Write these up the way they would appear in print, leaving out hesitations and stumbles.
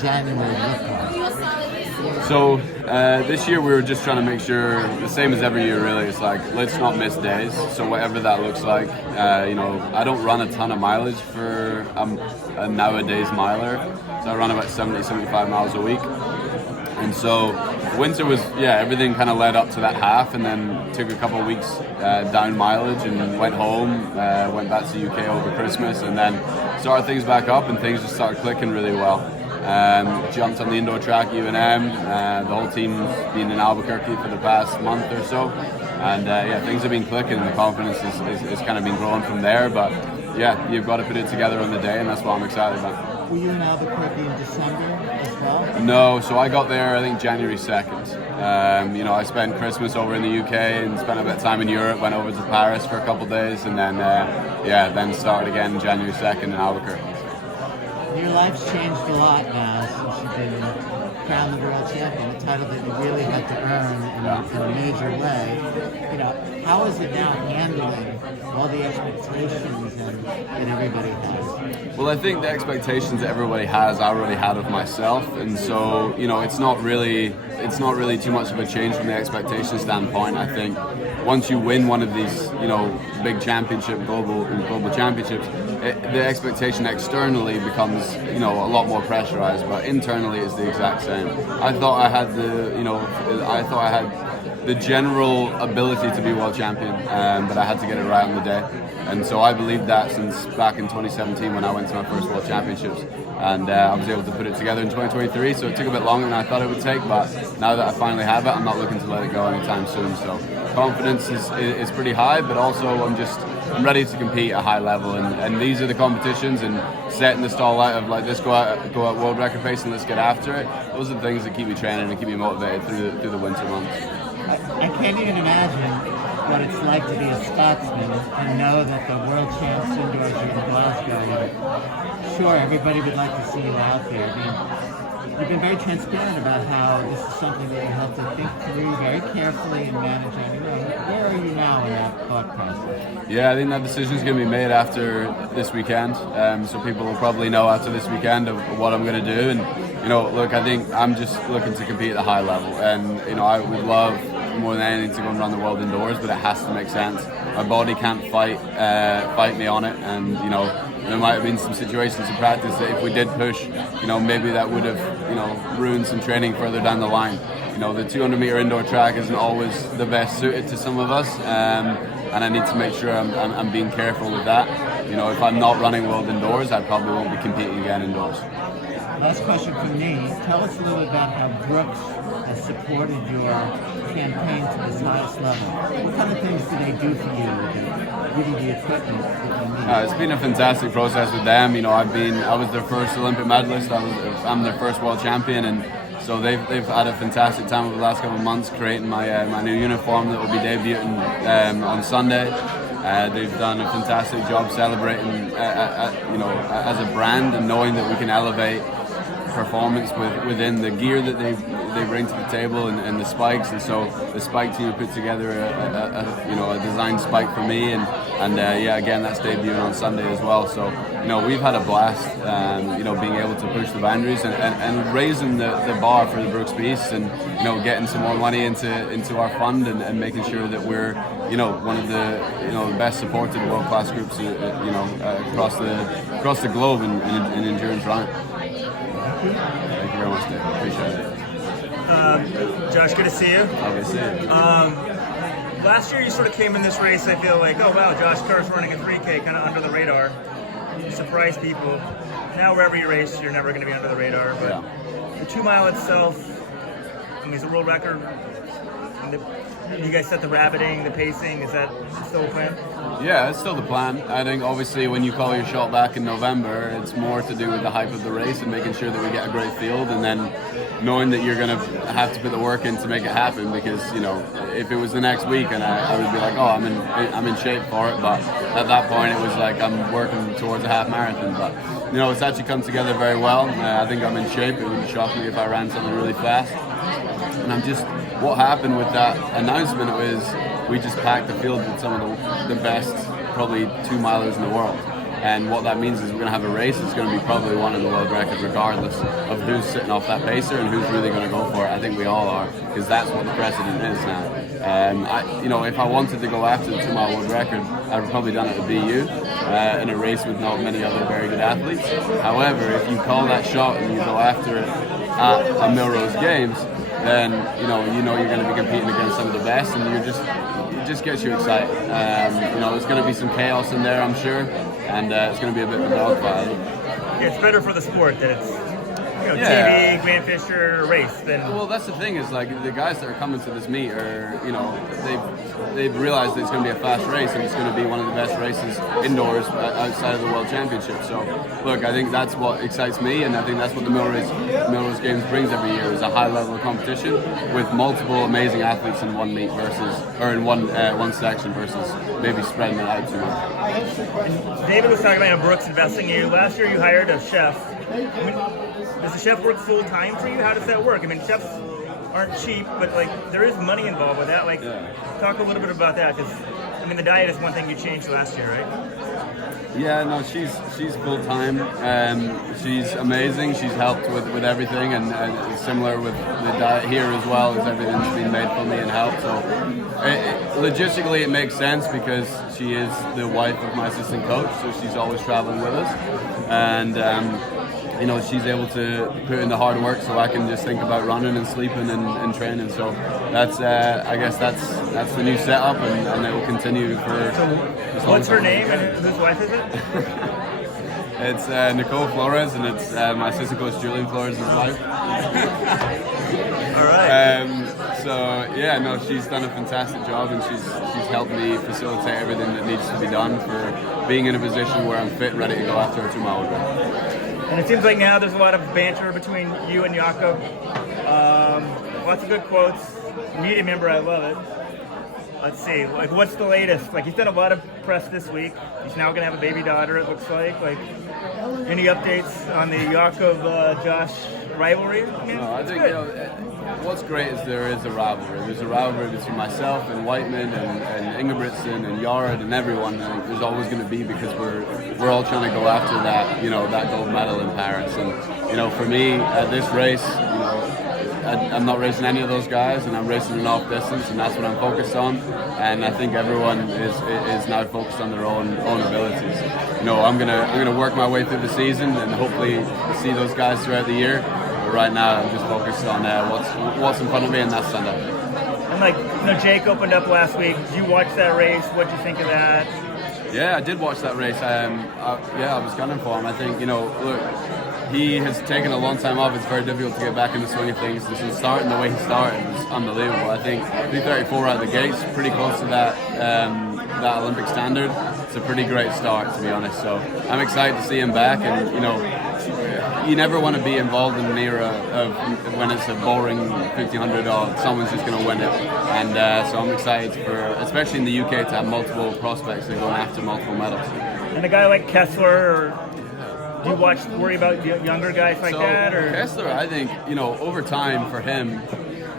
January look like? So this year we were just trying to make sure, the same as every year really, it's like, let's not miss days. So whatever that looks like, I don't run a ton of mileage for a nowadays miler. So I run about 70, 75 miles a week. And so winter was, everything kind of led up to that half, and then took a couple of weeks down mileage and went home, went back to the UK over Christmas, and then started things back up and things just started clicking really well. Jumped on the indoor track, UNM, the whole team's been in Albuquerque for the past month or so, and things have been clicking, and the confidence is kind of been growing from there, but you've got to put it together on the day, and that's what I'm excited about. Were you in Albuquerque in December as well? No, so I got there I think January 2nd. I spent Christmas over in the UK and spent a bit of time in Europe, went over to Paris for a couple of days, and then then started again January 2nd in Albuquerque. Your life's changed a lot now since you've been crowned the world champion, a title that you really had to earn in a major way. How is it now handling all the expectations that everybody has? Well, I think the expectations that everybody has, I already had of myself, and so it's not really too much of a change from the expectation standpoint. I think once you win one of these big championship, global championships, the expectation externally becomes a lot more pressurized, but internally it's the exact same. I thought I had the general ability to be world champion, but I had to get it right on the day. And so I believed that since back in 2017 when I went to my first World Championships, and I was able to put it together in 2023, so it took a bit longer than I thought it would take, but now that I finally have it, I'm not looking to let it go anytime soon. So confidence is pretty high, but also I'm ready to compete at a high level, and these are the competitions, and setting the stall out of like this, go out world record pace and let's get after it. Those are the things that keep me training and keep me motivated through the winter months. I can't even imagine what it's like to be a Scotsman and know that the world champs indoors are in Glasgow. Sure, everybody would like to see you out there. You've been very transparent about how this is something that you have to think through very carefully and manage. Where are you now in that thought process? Yeah, I think that decision is going to be made after this weekend. So people will probably know after this weekend of what I'm going to do. And look, I think I'm just looking to compete at a high level. And I would love more than anything to go and run the world indoors, but it has to make sense. My body can't fight me on it, and there might have been some situations in practice that if we did push, maybe that would have ruined some training further down the line. The 200-meter indoor track isn't always the best suited to some of us, and I need to make sure I'm being careful with that. If I'm not running world indoors, I probably won't be competing again indoors. Last question from me. Tell us a little bit about how Brooks has supported your campaign to this highest level. What kind of things do they do for you to give you the equipment that you need? It's been a fantastic process with them. I was their first Olympic medalist. I'm their first world champion, and so they've had a fantastic time over the last couple of months creating my new uniform that will be debuting on Sunday. They've done a fantastic job celebrating, as a brand, and knowing that we can elevate performance within the gear that they bring to the table and the spikes. And so the spike team put together a design spike for me, and again that's debuting on Sunday as well. So we've had a blast, being able to push the boundaries and raising the bar for the Brooks Beasts, and getting some more money into our fund, and making sure that we're one of the best supported world-class groups across the globe in endurance running. Thank you very much, Dave. Appreciate it. Josh, good to see you. Okay, see you. Last year you sort of came in this race, I feel like, oh wow, Josh Kerr's running a 3K kind of under the radar. You surprise people. Now wherever you race, you're never going to be under the radar. But the 2 mile itself, it's a world record. And you guys set the rabbiting, the pacing, is that still the plan? Yeah, it's still the plan. I think obviously when you call your shot back in November, it's more to do with the hype of the race and making sure that we get a great field, and then knowing that you're going to have to put the work in to make it happen, because if it was the next week and I would be like, oh, I'm in shape for it, but at that point it was like I'm working towards a half marathon. But it's actually come together very well. I think I'm in shape. It would shock me if I ran something really fast. And what happened with that announcement was we just packed the field with some of the best probably 2 milers in the world. And what that means is we're going to have a race that's going to be probably one of the world record, regardless of who's sitting off that pacer and who's really going to go for it. I think we all are, because that's what the precedent is now. If I wanted to go after the 2-mile world record, I'd have probably done it at BU in a race with not many other very good athletes. However, if you call that shot and you go after it at a Millrose Games, then you know you're going to be competing against some of the best, and it just gets you excited. There's going to be some chaos in there, I'm sure, and it's going to be a bit of a dogfight. It's better for the sport that it's TV, Grant Fisher race. Well, that's the thing is like the guys that are coming to this meet are they've realized that it's going to be a fast race and it's going to be one of the best races indoors outside of the World Championship. So look, I think that's what excites me, and I think that's what the Millrose Games brings every year, is a high level of competition with multiple amazing athletes in one meet in one section versus maybe spreading it out too much. David was talking about Brooks investing in you. Last year you hired a chef. Does the chef work full time for you? How does that work? I mean, chefs aren't cheap, but there is money involved with that. Talk a little bit about that, because the diet is one thing you changed last year, right? Yeah, no, she's full time. She's amazing. She's helped with everything, and similar with the diet here as well, as everything's been made for me and helped. So logistically, it makes sense because she is the wife of my assistant coach, so she's always traveling with us, and she's able to put in the hard work, so I can just think about running and sleeping and training. So that's I guess that's the new setup, and it will continue for. What's her name and whose wife is it? It's Nicole Flores, and it's my assistant coach Julian Flores' wife. All right. She's done a fantastic job, and she's helped me facilitate everything that needs to be done for being in a position where I'm fit and ready to go after a 2-mile race. And it seems like now there's a lot of banter between you and Jakob. Lots of good quotes. Media member, I love it. Let's see, what's the latest? He's done a lot of press this week. He's now going to have a baby daughter, it looks like. Any updates on the Josh rivalry? I think what's great is there is a rivalry. There's a rivalry between myself and Whiteman and Ingebrigtsen and Yared and everyone. And there's always going to be, because we're all trying to go after that that gold medal in Paris. And for me at this race, I'm not racing any of those guys, and I'm racing an off distance, and that's what I'm focused on. And I think everyone is now focused on their own abilities. I'm gonna work my way through the season and hopefully see those guys throughout the year. But right now, I'm just focused on what's in front of me, and that's Sunday. And Jake opened up last week. Did you watch that race? What'd you think of that? Yeah, I did watch that race. I was gunning for him. I think look. He has taken a long time off. It's very difficult to get back in the swing of things. And so starting the way he started was unbelievable. I think 3:34 out of the gates, pretty close to that Olympic standard. It's a pretty great start, to be honest. So I'm excited to see him back. And you never want to be involved in an era of when it's a boring 1500 or someone's just going to win it. And so I'm excited especially in the UK, to have multiple prospects that are going after multiple medals. And a guy like Kessler, do you worry about younger guys like that? Or? Kessler, I think, over time for him,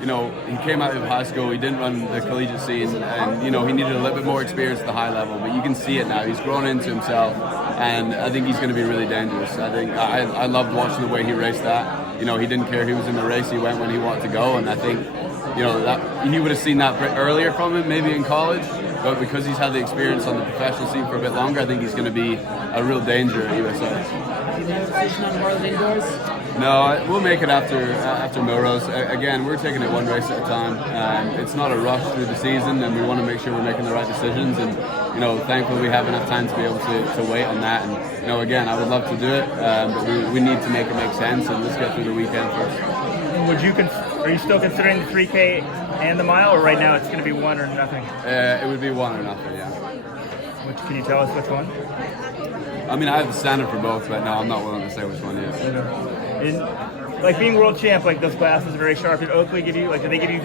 he came out of high school, he didn't run the collegiate scene, and, he needed a little bit more experience at the high level, but you can see it now. He's grown into himself, and I think he's going to be really dangerous. I think I loved watching the way he raced that. He didn't care who was in the race, he went when he wanted to go, and I think, that he would have seen that earlier from him, maybe in college. But because he's had the experience on the professional scene for a bit longer, I think he's going to be a real danger at USA. Do you have a decision on World Indoors? No, we'll make it after Millrose. Again, we're taking it one race at a time. It's not a rush through the season, and we want to make sure we're making the right decisions. And thankfully we have enough time to be able to wait on that. And again, I would love to do it, but we need to make it make sense. And let's get through the weekend first. Are you still considering the 3K and the mile, or right now it's going to be one or nothing? It would be one or nothing, yeah. Can you tell us which one? I have the standard for both, but no, I'm not willing to say which one is. And, being world champ, those glasses are very sharp. Did Oakley give you, did they give you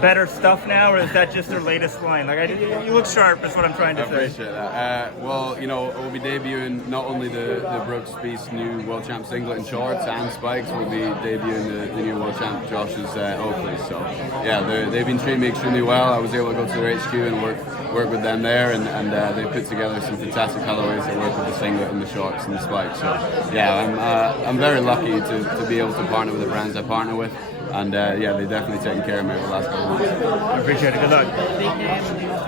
better stuff now, or is that just their latest line? Like, you look sharp. That's what I'm trying to I say. appreciate that. Well, you know, we'll be debuting not only the Brooks Beast new World Champ singlet and shorts and spikes, we'll be debuting the new World Champ Josh's Oakley. So, yeah, they've been treating me extremely well. I was able to go to their HQ and work with them there, and they put together some fantastic colorways that work with the singlet and the shorts and the spikes. So, yeah, I'm very lucky to be able to partner with the brands I partner with. And yeah, they've definitely taken care of me over the last couple of months. I appreciate it. Good luck. Big name.